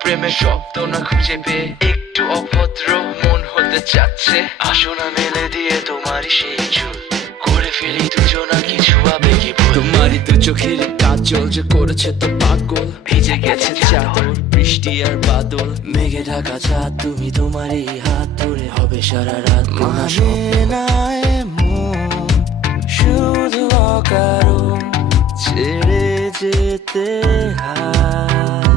প্রেমের শব্দ না খুঁজে পেয়ে একটু অভদ্র মন হতে চাচ্ছে। আসো না মেলে দিয়ে তোমারই সেই চুল, করে ফেলি দুজনা কিছু আবেগী ভুল। তোমারই দু চোখের কাজল যে করেছে তো পাগল, ভিজে গেছে চাদর বৃষ্টি আর বাদল, মেঘে ঢাকা চাঁদ তুমি তোমারই হাত ধরে হবে সারা রাত। মানে না এমন শুধু অকারণ ছেড়ে যেতে হয়।